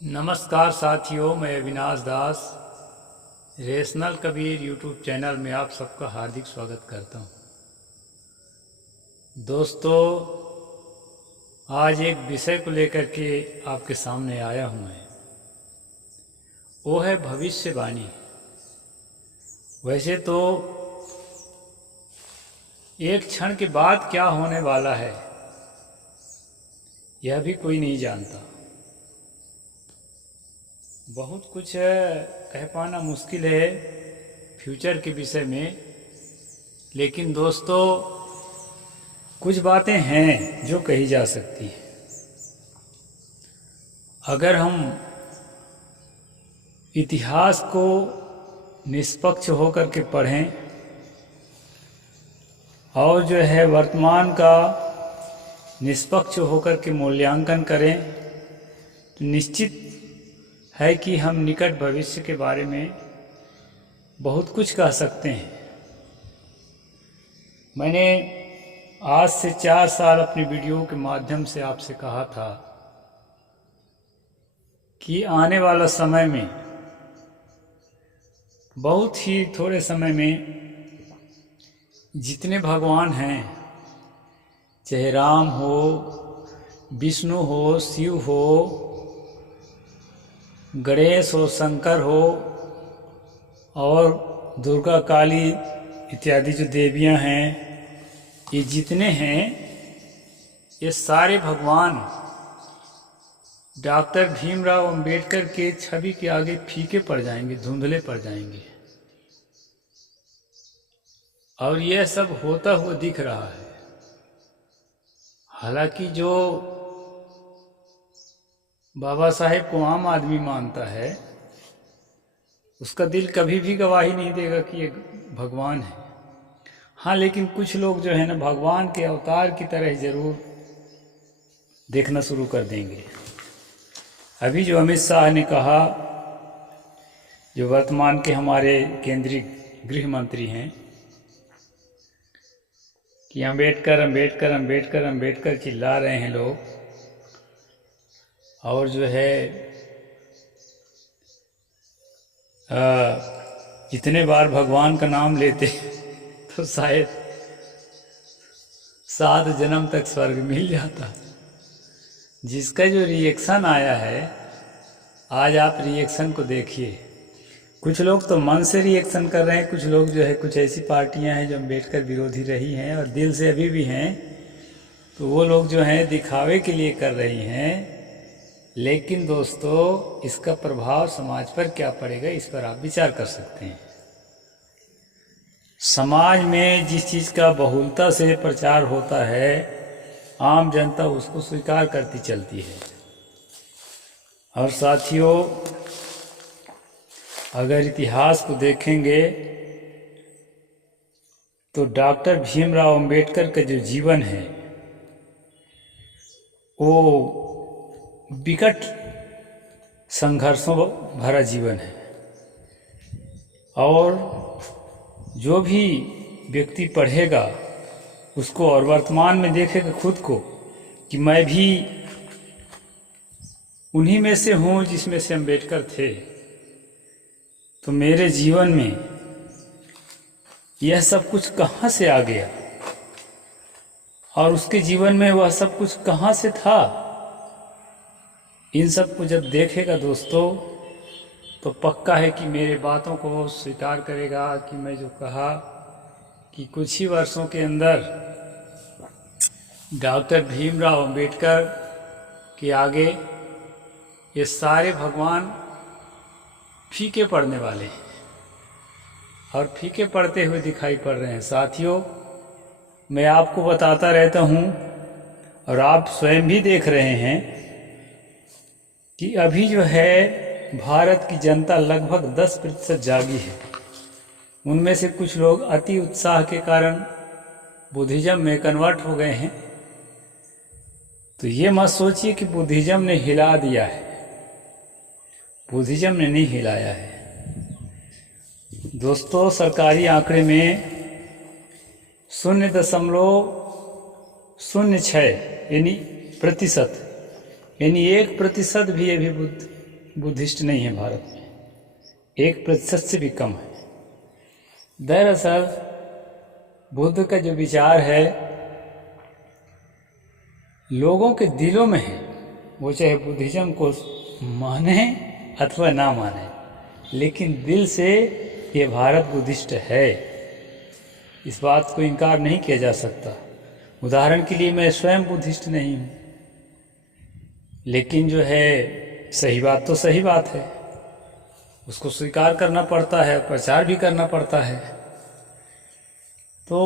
नमस्कार साथियों, मैं अविनाश दास रेशनल कबीर यूट्यूब चैनल में आप सबका हार्दिक स्वागत करता हूं। दोस्तों, आज एक विषय को लेकर के आपके सामने आया हूं मैं। वो है भविष्यवाणी। वैसे तो एक क्षण के बाद क्या होने वाला है यह भी कोई नहीं जानता। बहुत कुछ कह पाना मुश्किल है फ्यूचर के विषय में, लेकिन दोस्तों कुछ बातें हैं जो कही जा सकती हैं। अगर हम इतिहास को निष्पक्ष होकर के पढ़ें और जो है वर्तमान का निष्पक्ष होकर के मूल्यांकन करें तो निश्चित है कि हम निकट भविष्य के बारे में बहुत कुछ कह सकते हैं। मैंने आज से 4 साल अपनी वीडियो के माध्यम से आपसे कहा था कि आने वाला समय में बहुत ही थोड़े समय में जितने भगवान हैं, चाहे राम हो, विष्णु हो, शिव हो, गणेश हो, शंकर हो और दुर्गा काली इत्यादि जो देवियां हैं, ये जितने हैं ये सारे भगवान डॉक्टर भीमराव अंबेडकर के छवि के आगे फीके पड़ जाएंगे, धुंधले पड़ जाएंगे। और यह सब होता हुआ दिख रहा है। हालांकि जो बाबा साहेब को आम आदमी मानता है उसका दिल कभी भी गवाही नहीं देगा कि ये भगवान है। हाँ, लेकिन कुछ लोग जो है ना भगवान के अवतार की तरह जरूर देखना शुरू कर देंगे। अभी जो अमित शाह ने कहा, जो वर्तमान के हमारे केंद्रीय गृह मंत्री हैं, कि अंबेडकर अंबेडकर अंबेडकर अंबेडकर चिल्ला रहे हैं लोग, और जो है इतने बार भगवान का नाम लेते तो शायद 7 जन्म तक स्वर्ग मिल जाता। जिसका जो रिएक्शन आया है, आज आप रिएक्शन को देखिए। कुछ लोग तो मन से रिएक्शन कर रहे हैं, कुछ लोग जो है, कुछ ऐसी पार्टियां हैं जो अम्बेडकर विरोधी रही हैं और दिल से अभी भी हैं, तो वो लोग जो हैं दिखावे के लिए कर रही हैं। लेकिन दोस्तों, इसका प्रभाव समाज पर क्या पड़ेगा इस पर आप विचार कर सकते हैं। समाज में जिस चीज़ का बहुलता से प्रचार होता है, आम जनता उसको स्वीकार करती चलती है। और साथियों, अगर इतिहास को देखेंगे तो डॉक्टर भीमराव अंबेडकर का जो जीवन है वो विकट संघर्षों भरा जीवन है। और जो भी व्यक्ति पढ़ेगा उसको और वर्तमान में देखेगा खुद को कि मैं भी उन्हीं में से हूँ जिसमें से अंबेडकर थे, तो मेरे जीवन में यह सब कुछ कहाँ से आ गया और उसके जीवन में वह सब कुछ कहाँ से था। इन सब को जब देखेगा दोस्तों तो पक्का है कि मेरे बातों को स्वीकार करेगा कि मैं जो कहा कि कुछ ही वर्षों के अंदर डॉक्टर भीमराव अंबेडकर के आगे ये सारे भगवान फीके पड़ने वाले हैं और फीके पड़ते हुए दिखाई पड़ रहे हैं। साथियों, मैं आपको बताता रहता हूँ और आप स्वयं भी देख रहे हैं कि अभी जो है भारत की जनता लगभग 10% जागी है। उनमें से कुछ लोग अति उत्साह के कारण बुद्धिज्म में कन्वर्ट हो गए हैं। तो ये मत सोचिए कि बुद्धिज्म ने हिला दिया है, बुद्धिज्म ने नहीं हिलाया है। दोस्तों, सरकारी आंकड़े में 0.06 यानी प्रतिशत, यानी 1% भी अभी बुद्धिस्ट नहीं है भारत में, 1% से भी कम है। दरअसल बुद्ध का जो विचार है लोगों के दिलों में है, वो चाहे बुद्धिज्म को माने अथवा ना माने, लेकिन दिल से ये भारत बुद्धिस्ट है, इस बात को इनकार नहीं किया जा सकता। उदाहरण के लिए मैं स्वयं बुद्धिस्ट नहीं हूँ, लेकिन जो है सही बात तो सही बात है, उसको स्वीकार करना पड़ता है, प्रचार भी करना पड़ता है। तो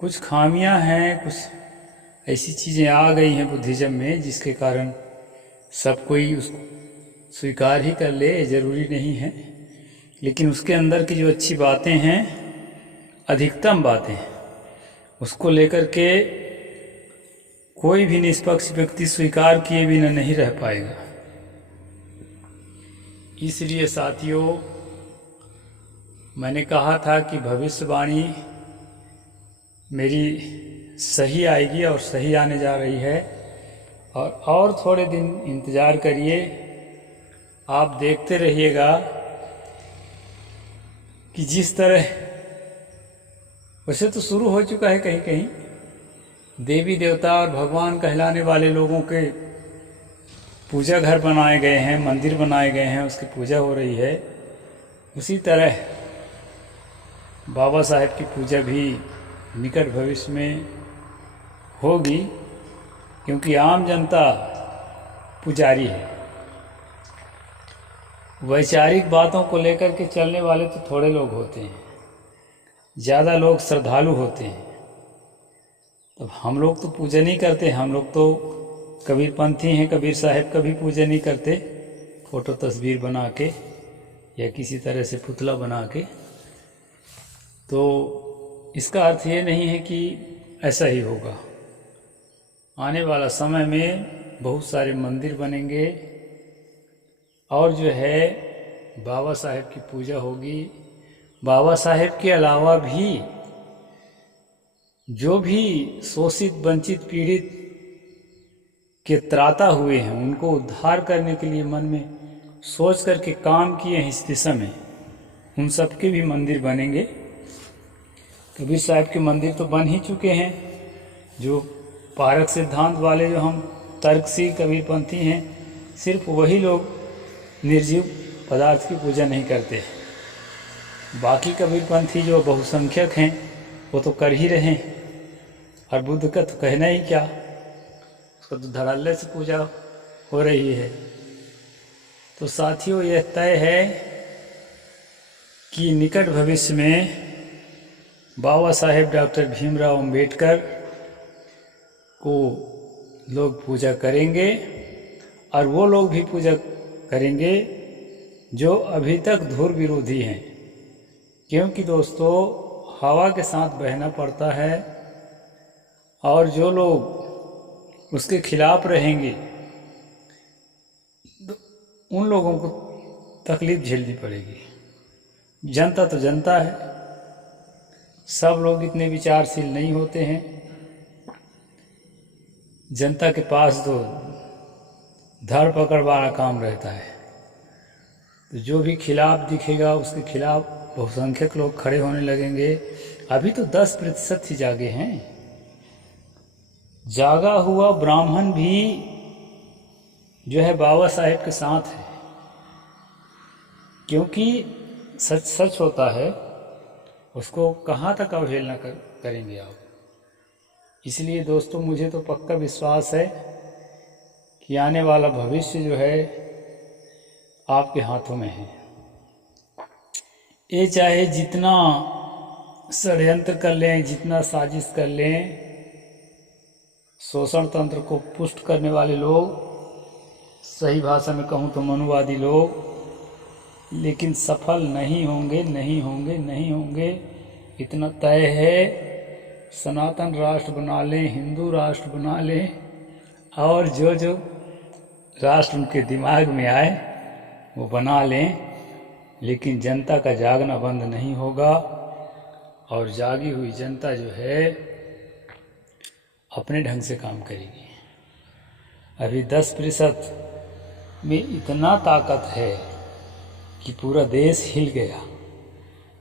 कुछ खामियां हैं, कुछ ऐसी चीज़ें आ गई हैं बुद्धिज्म में जिसके कारण सब कोई उसको स्वीकार ही कर ले, ज़रूरी नहीं है। लेकिन उसके अंदर की जो अच्छी बातें हैं, अधिकतम बातें, उसको लेकर के कोई भी निष्पक्ष व्यक्ति स्वीकार किए बिना नहीं रह पाएगा। इसलिए साथियों, मैंने कहा था कि भविष्यवाणी मेरी सही आएगी और सही आने जा रही है, और थोड़े दिन इंतज़ार करिए, आप देखते रहिएगा कि जिस तरह, वैसे तो शुरू हो चुका है कहीं कहीं, देवी देवता और भगवान कहलाने वाले लोगों के पूजा घर बनाए गए हैं, मंदिर बनाए गए हैं, उसकी पूजा हो रही है। उसी तरह बाबा साहेब की पूजा भी निकट भविष्य में होगी, क्योंकि आम जनता पुजारी है। वैचारिक बातों को लेकर के चलने वाले तो थोड़े लोग होते हैं, ज़्यादा लोग श्रद्धालु होते हैं। तो हम लोग तो पूजा नहीं करते, हम लोग तो कबीरपंथी हैं, कबीर साहब का भी पूजा नहीं करते, फ़ोटो तस्वीर बना के या किसी तरह से पुतला बना के। तो इसका अर्थ ये नहीं है कि ऐसा ही होगा। आने वाला समय में बहुत सारे मंदिर बनेंगे और जो है बाबा साहेब की पूजा होगी। बाबा साहेब के अलावा भी जो भी शोषित, वंचित, पीड़ित के त्राता हुए हैं, उनको उद्धार करने के लिए मन में सोच करके काम किए हैं इस दिशा में, उन सब के भी मंदिर बनेंगे। कबीर साहब के मंदिर तो बन ही चुके हैं। जो पारक सिद्धांत वाले, जो हम तर्कशील कबीरपंथी हैं, सिर्फ वही लोग निर्जीव पदार्थ की पूजा नहीं करते। बाकी कबीरपंथी जो बहुसंख्यक हैं वो तो कर ही रहे हैं, और बुद्ध का तो कहना ही क्या, उसका तो धड़ल्ले से पूजा हो रही है। तो साथियों, यह तय है कि निकट भविष्य में बाबा साहेब डॉक्टर भीमराव अंबेडकर को लोग पूजा करेंगे, और वो लोग भी पूजा करेंगे जो अभी तक धुर विरोधी हैं। क्योंकि दोस्तों, हवा के साथ बहना पड़ता है, और जो लोग उसके खिलाफ रहेंगे उन लोगों को तकलीफ झेलनी पड़ेगी। जनता तो जनता है, सब लोग इतने विचारशील नहीं होते हैं। जनता के पास तो धर पकड़ वाला काम रहता है। तो जो भी खिलाफ दिखेगा उसके खिलाफ बहुसंख्यक लोग खड़े होने लगेंगे। अभी तो 10% ही जागे हैं। जागा हुआ ब्राह्मण भी जो है बाबा साहेब के साथ है, क्योंकि सच सच होता है, उसको कहाँ तक अवहेलना करेंगे आप। इसलिए दोस्तों, मुझे तो पक्का विश्वास है कि आने वाला भविष्य जो है आपके हाथों में है। ये चाहे जितना षड्यंत्र कर लें, जितना साजिश कर लें, शोषण तंत्र को पुष्ट करने वाले लोग, सही भाषा में कहूँ तो मनुवादी लोग, लेकिन सफल नहीं होंगे, नहीं होंगे, नहीं होंगे। इतना तय है, सनातन राष्ट्र बना लें, हिंदू राष्ट्र बना लें, और जो जो राष्ट्र उनके दिमाग में आए वो बना लें, लेकिन जनता का जागना बंद नहीं होगा। और जागी हुई जनता जो है अपने ढंग से काम करेगी। अभी 10% में इतना ताकत है कि पूरा देश हिल गया।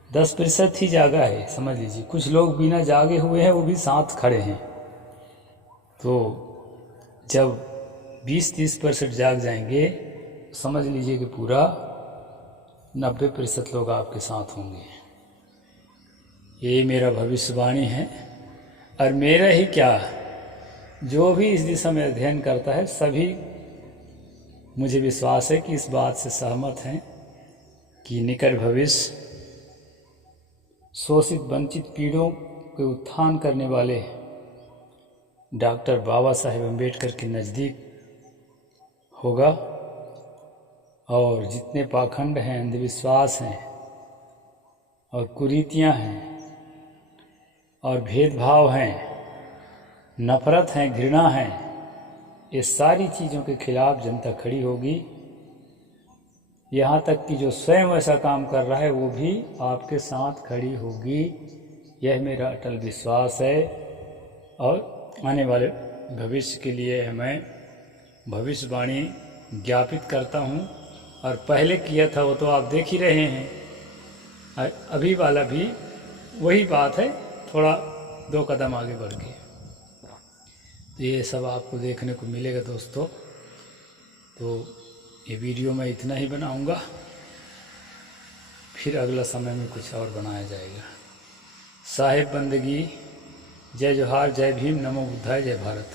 10% ही जागा है, समझ लीजिए। कुछ लोग बिना जागे हुए हैं, वो भी साथ खड़े हैं। तो जब 20-30% जाग जाएंगे, समझ लीजिए कि पूरा 90% लोग आपके साथ होंगे। ये मेरा भविष्यवाणी है। और मेरा ही क्या, जो भी इस दिशा में अध्ययन करता है, सभी मुझे विश्वास है कि इस बात से सहमत हैं कि निकट भविष्य शोषित वंचित पीढ़ों के उत्थान करने वाले डॉक्टर बाबा साहेब अम्बेडकर के नज़दीक होगा। और जितने पाखंड हैं, अंधविश्वास हैं और कुरीतियाँ हैं और भेदभाव हैं, नफरत हैं, घृणा है, ये सारी चीज़ों के खिलाफ जनता खड़ी होगी। यहाँ तक कि जो स्वयं ऐसा काम कर रहा है, वो भी आपके साथ खड़ी होगी। यह मेरा अटल विश्वास है। और आने वाले भविष्य के लिए मैं भविष्यवाणी ज्ञापित करता हूँ। और पहले किया था वो तो आप देख ही रहे हैं। अभी वाला भी वही बात है, थोड़ा 2 कदम आगे बढ़ के। तो ये सब आपको देखने को मिलेगा दोस्तों। तो ये वीडियो मैं इतना ही बनाऊंगा, फिर अगला समय में कुछ और बनाया जाएगा। साहिब बंदगी। जय जोहार, जय भीम, नमो बुद्धाय, जय भारत।